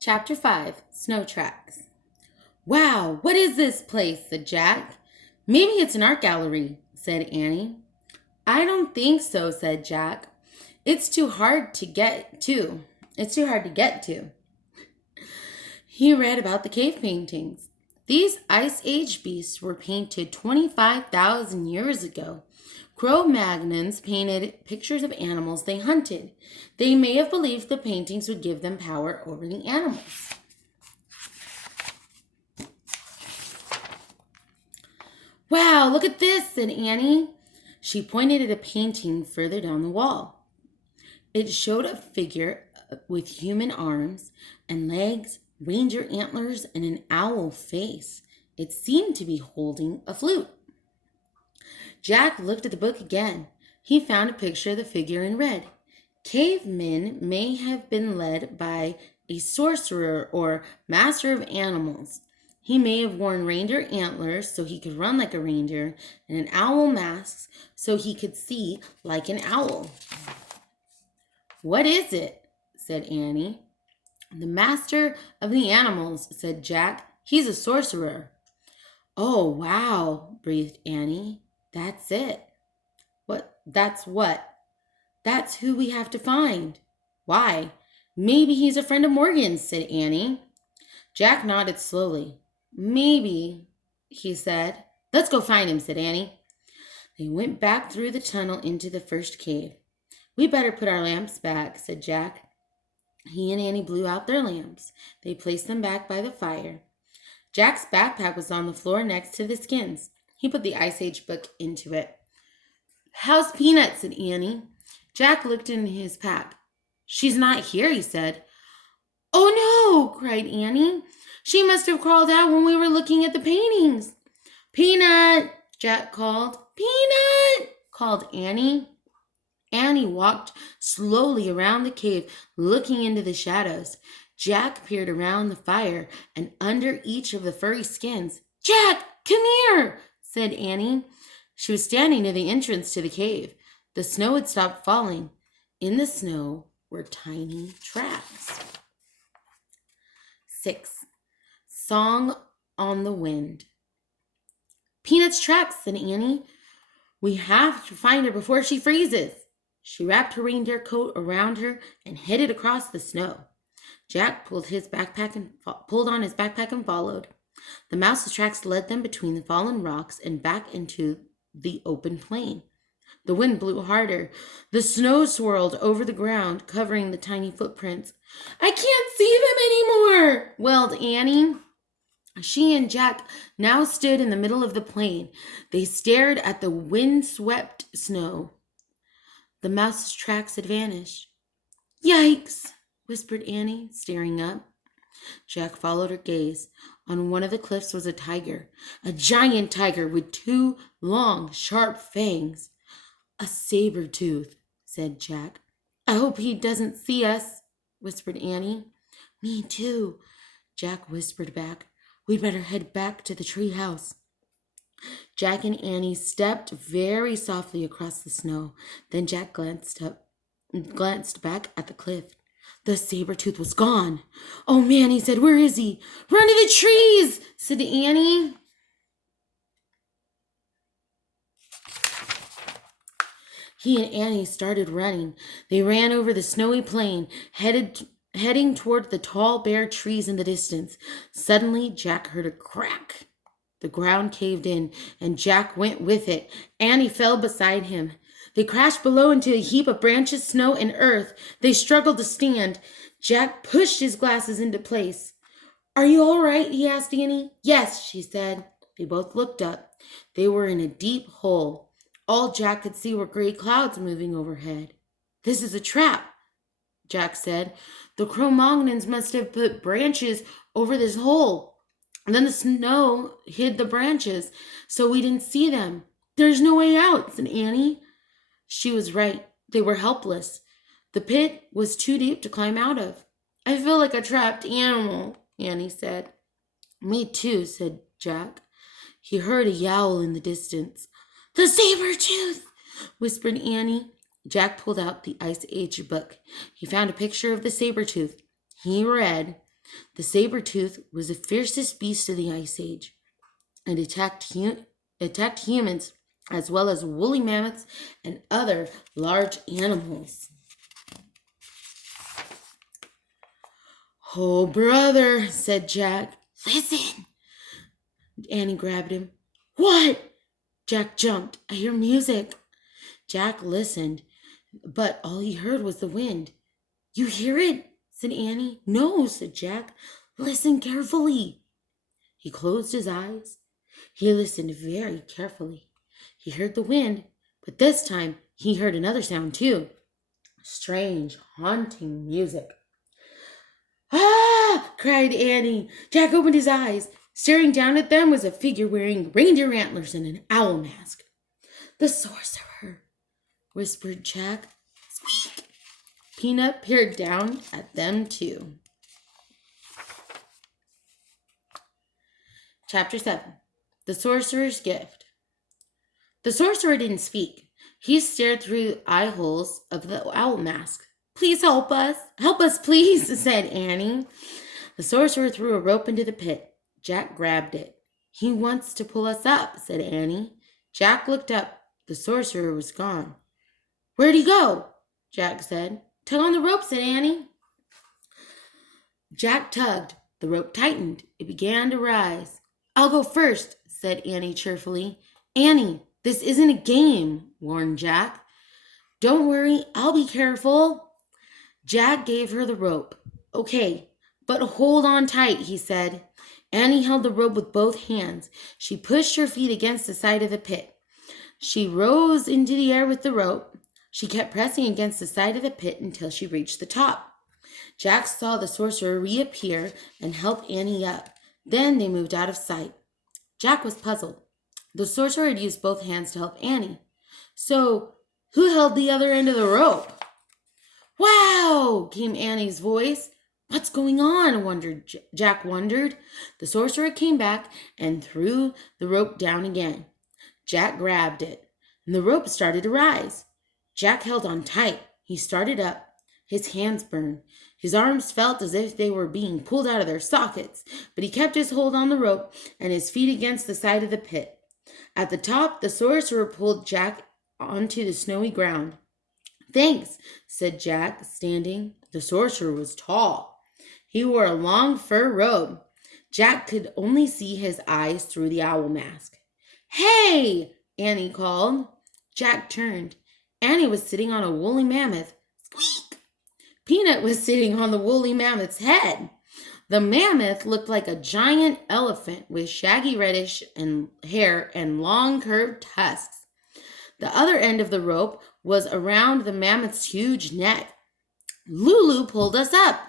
Chapter 5 Snow Tracks. Wow, what is this place? Said Jack. Maybe it's an art gallery, said Annie. I don't think so, said Jack. It's too hard to get to. It's too hard to get to. He read about the cave paintings. These Ice Age beasts were painted 25,000 years ago. Cro-Magnons painted pictures of animals they hunted. They may have believed the paintings would give them power over the animals. Wow, look at this, said Annie. She pointed at a painting further down the wall. It showed a figure with human arms and legs, reindeer antlers, and an owl face. It seemed to be holding a flute. Jack looked at the book again. He found a picture of the figure and read, Cavemen may have been led by a sorcerer or master of animals. He may have worn reindeer antlers so he could run like a reindeer, and an owl mask so he could see like an owl. What is it? Said Annie. The master of the animals, said Jack. He's a sorcerer. Oh, wow, breathed Annie. That's it. That's what? That's who we have to find. Why? Maybe he's a friend of Morgan's, said Annie. Jack nodded slowly. Maybe, he said. Let's go find him, said Annie. They went back through the tunnel into the first cave. We better put our lamps back, said Jack. He and Annie blew out their lamps. They placed them back by the fire. Jack's backpack was on the floor next to the skins. He put the Ice Age book into it. How's Peanut? Said Annie. Jack looked in his pack. She's not here, he said. Oh no, cried Annie. She must have crawled out when we were looking at the paintings. Peanut, Jack called. Peanut, called Annie. Annie walked slowly around the cave, looking into the shadows. Jack peered around the fire and under each of the furry skins. Jack, come here, said Annie. She was standing near the entrance to the cave. The snow had stopped falling. In the snow were tiny tracks. 6. Song on the Wind. Peanut's tracks, said Annie. We have to find her before she freezes. She wrapped her reindeer coat around her and headed across the snow. Jack pulled on his backpack and followed. The mouse's tracks led them between the fallen rocks and back into the open plain. The wind blew harder. The snow swirled over the ground, covering the tiny footprints. I can't see them anymore, wailed Annie. She and Jack now stood in the middle of the plain. They stared at the wind-swept snow. The mouse's tracks had vanished. Yikes, whispered Annie, staring up. Jack followed her gaze. On one of the cliffs was a tiger, a giant tiger with 2 long, sharp fangs. A Sabertooth, said Jack. I hope he doesn't see us, whispered Annie. Me too, Jack whispered back. We'd better head back to the tree house. Jack and Annie stepped very softly across the snow. Then Jack glanced back at the cliff. The Sabertooth was gone. Oh man, he said, where is he? Run to the trees, said Annie. He and Annie started running. They ran over the snowy plain, heading toward the tall, bare trees in the distance. Suddenly, Jack heard a crack. The ground caved in, and Jack went with it. Annie fell beside him. They crashed below into a heap of branches, snow, and earth. They struggled to stand. Jack pushed his glasses into place. Are you all right? He asked Annie. Yes, she said. They both looked up. They were in a deep hole. All Jack could see were gray clouds moving overhead. This is a trap, Jack said. The Cro-Magnons must have put branches over this hole. And then the snow hid the branches, so we didn't see them. There's no way out, said Annie. She was right. They were helpless. The pit was too deep to climb out of. I feel like a trapped animal, Annie said. Me too, said Jack. He heard a yowl in the distance. The Sabertooth, whispered Annie. Jack pulled out the Ice Age book. He found a picture of the Sabertooth. He read, The saber-tooth was the fiercest beast of the Ice Age and attacked humans as well as woolly mammoths and other large animals. "Oh, brother," said Jack. "Listen." Annie grabbed him. "What?" Jack jumped. "I hear music." Jack listened, but all he heard was the wind. "You hear it?" said Annie. "No," said Jack. "Listen carefully." He closed his eyes. He listened very carefully. He heard the wind, but this time he heard another sound too. Strange, haunting music. "Ah!" cried Annie. Jack opened his eyes. Staring down at them was a figure wearing reindeer antlers and an owl mask. "The sorcerer," whispered Jack. "Squeak!" Peanut peered down at them too. Chapter 7. The Sorcerer's Gift. The sorcerer didn't speak. He stared through the eye holes of the owl mask. "Please help us. Help us, please," said Annie. The sorcerer threw a rope into the pit. Jack grabbed it. "He wants to pull us up," said Annie. Jack looked up. The sorcerer was gone. "Where'd he go?" Jack said. "Tug on the rope," said Annie. Jack tugged. The rope tightened. It began to rise. "I'll go first," said Annie cheerfully. "Annie, this isn't a game," warned Jack. "Don't worry, I'll be careful." Jack gave her the rope. "Okay, but hold on tight," he said. Annie held the rope with both hands. She pushed her feet against the side of the pit. She rose into the air with the rope. She kept pressing against the side of the pit until she reached the top. Jack saw the sorcerer reappear and help Annie up. Then they moved out of sight. Jack was puzzled. The sorcerer had used both hands to help Annie. So, who held the other end of the rope? "Wow!" came Annie's voice. "What's going on?" Jack wondered. The sorcerer came back and threw the rope down again. Jack grabbed it, and the rope started to rise. Jack held on tight. He started up. His hands burned. His arms felt as if they were being pulled out of their sockets, but he kept his hold on the rope and his feet against the side of the pit. At the top, the sorcerer pulled Jack onto the snowy ground. "Thanks," said Jack, standing. The sorcerer was tall. He wore a long fur robe. Jack could only see his eyes through the owl mask. "Hey!" Annie called. Jack turned. Annie was sitting on a woolly mammoth. Squeak! Peanut was sitting on the woolly mammoth's head. The mammoth looked like a giant elephant with shaggy reddish hair and long curved tusks. The other end of the rope was around the mammoth's huge neck. "Lulu pulled us up,"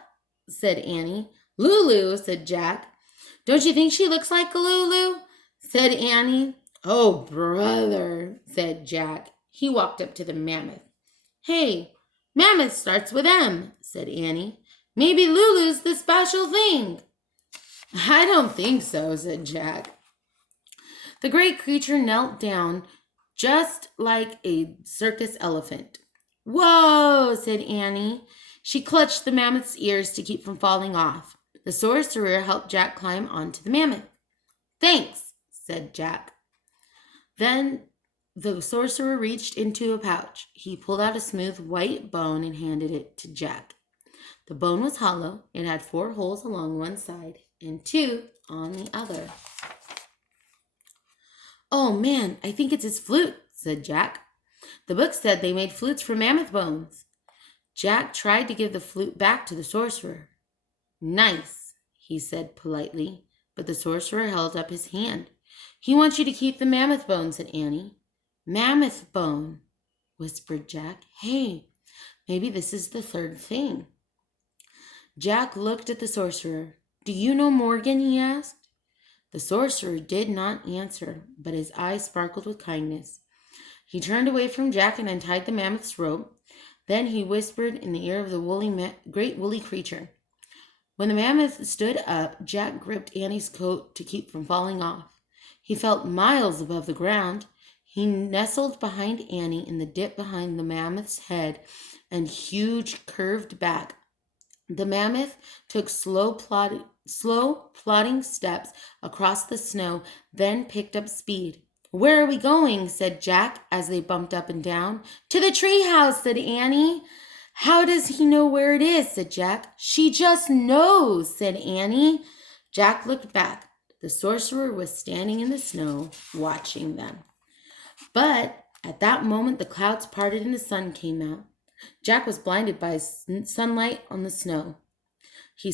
said Annie. "Lulu," said Jack. "Don't you think she looks like a Lulu?" said Annie. "Oh, brother," said Jack. He walked up to the mammoth. "Hey, mammoth starts with M," said Annie. "Maybe Lulu's the special thing." "I don't think so," said Jack. The great creature knelt down just like a circus elephant. "Whoa," said Annie. She clutched the mammoth's ears to keep from falling off. The sorcerer helped Jack climb onto the mammoth. "Thanks," said Jack. Then the sorcerer reached into a pouch. He pulled out a smooth white bone and handed it to Jack. The bone was hollow. It had 4 holes along one side and 2 on the other. "Oh, man, I think it's his flute," said Jack. "The book said they made flutes from mammoth bones." Jack tried to give the flute back to the sorcerer. "Nice," he said politely, but the sorcerer held up his hand. "He wants you to keep the mammoth bone," said Annie. "Mammoth bone," whispered Jack. "Hey, maybe this is the third thing." Jack looked at the sorcerer. "Do you know Morgan?" he asked. The sorcerer did not answer, but his eyes sparkled with kindness. He turned away from Jack and untied the mammoth's rope. Then he whispered in the ear of the great woolly creature. When the mammoth stood up, Jack gripped Annie's coat to keep from falling off. He felt miles above the ground. He nestled behind Annie in the dip behind the mammoth's head and huge curved back. The mammoth took slow, plodding steps across the snow, then picked up speed. "Where are we going?" said Jack as they bumped up and down. "To the tree house," said Annie. "How does he know where it is?" said Jack. "She just knows," said Annie. Jack looked back. The sorcerer was standing in the snow, watching them. But at that moment, the clouds parted and the sun came out. Jack was blinded by sunlight on the snow. He